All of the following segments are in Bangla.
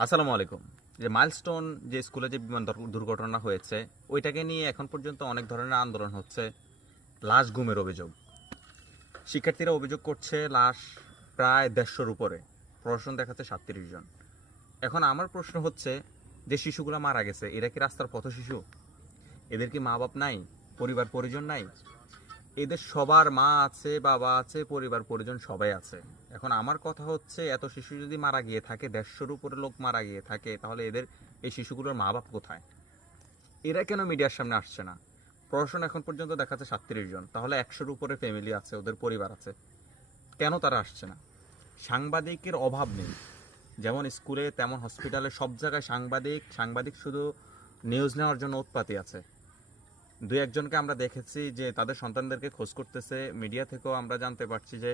আসসালামু আলাইকুম। যে মাইলস্টোন যে স্কুলে যে বিমান দুর্ঘটনা হয়েছে, ওইটাকে নিয়ে এখন পর্যন্ত অনেক ধরনের আন্দোলন হচ্ছে। লাশ গুমের অভিযোগ। শিক্ষার্থীরা অভিযোগ করছে, লাশ প্রায় দেড়শোর উপরে। প্রশাসন দেখাচ্ছে সাতত্রিশ জন। এখন আমার প্রশ্ন হচ্ছে, যে শিশুগুলো মারা গেছে, এরা কি রাস্তার পথ শিশু এদের কি মা বাপ নাই? পরিবার পরিজন নাই? এদের সবার মা আছে, বাবা আছে, পরিবার, পরিজন সবাই আছে। এখন আমার কথা হচ্ছে, এত শিশু যদি মারা গিয়ে থাকে, দেড়শোর উপরে লোক মারা গিয়ে থাকে, তাহলে এদের এই শিশুগুলোর মা বাপ কোথায়? এরা কেন মিডিয়ার সামনে আসছে না? প্রশাসন এখন পর্যন্ত দেখাচ্ছে সাতত্রিশ জন, তাহলে একশোর উপরে ফ্যামিলি আছে, ওদের পরিবার আছে। কেন তারা আসছে না? সাংবাদিকের অভাব নেই। যেমন স্কুলে, তেমন হসপিটালে সব জায়গায় সাংবাদিক সাংবাদিক শুধু নিউজ নেওয়ার জন্য উৎপাতি আছে। দুই একজনকে আমরা দেখেছি যে তাদের সন্তানদেরকে খোঁজ করতেছে। মিডিয়া থেকেও আমরা জানতে পারছি যে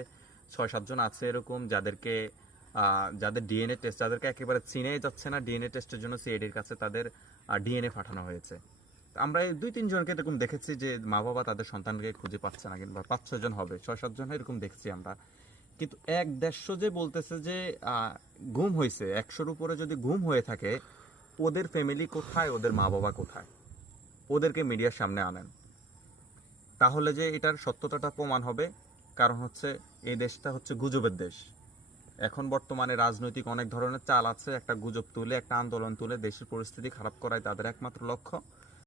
ছয় সাতজন আছে এরকম যাদেরকে যাদের ডিএনএ টেস্ট, যাদেরকে একেবারে চিনেই যাচ্ছে না। ডিএনএ টেস্টের জন্য সিআইডির কাছে তাদের ডিএনএ পাঠানো হয়েছে। আমরা এই দুই তিনজনকে এরকম দেখেছি যে মা বাবা তাদের সন্তানকে খুঁজে পাচ্ছে না কিংবা পাঁচ ছজন হবে, ছয় সাতজন এরকম দেখছি আমরা। কিন্তু এক দেড়শো যে বলতেছে যে গুম হয়েছে একশোর উপরে যদি গুম হয়ে থাকে, ওদের ফ্যামিলি কোথায়? ওদের মা বাবা কোথায়? ওদেরকে মিডিয়ার সামনে আনেন। তাহলে যে এটার সত্যতাটা প্রমাণ হবে, কারণ হচ্ছে এই দেশটা হচ্ছে গুজবের দেশ। এখন বর্তমানে রাজনৈতিক অনেক ধরনের চাল আছে, একটা গুজব তুলে, একটা আন্দোলন তুলে, দেশের পরিস্থিতি খারাপ করায় তাদের একমাত্র লক্ষ্য।